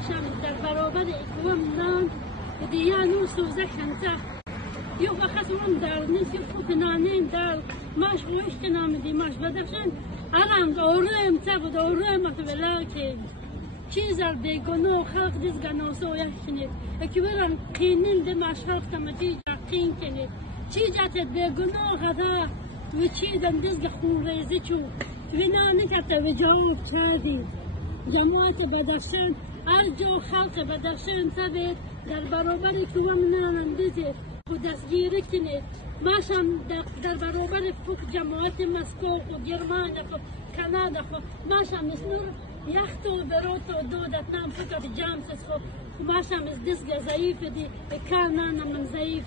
ماشم در برابر اقوام نان دیگه نو سوزه کنته یو وقت اون در نیست یو فکنانین در ماش روشت نامدی ماش بدخشن الان دورم تب دورم اتولا که چیزر بیگناه خلق دیز گناسو یخشنید اکی برن قینین دی ماش خلق تمتی قین کنید چی جاتت بیگناه غدا و چی دن دیز خون ریزی چو وینا نکته و جواب کردید جماعت بدخشان از جو خلق بدخشان تبید در برابر کوام نانم دیزید و دستگیری کنید ماشم در برابر فوق جماعت مسکو و گرمان و کانادا خو ماشم اسنور یختو بروت و دو دتنام فکر جامس خو ماشم از دستگاه ضعیف دی کار نانم من ضعیف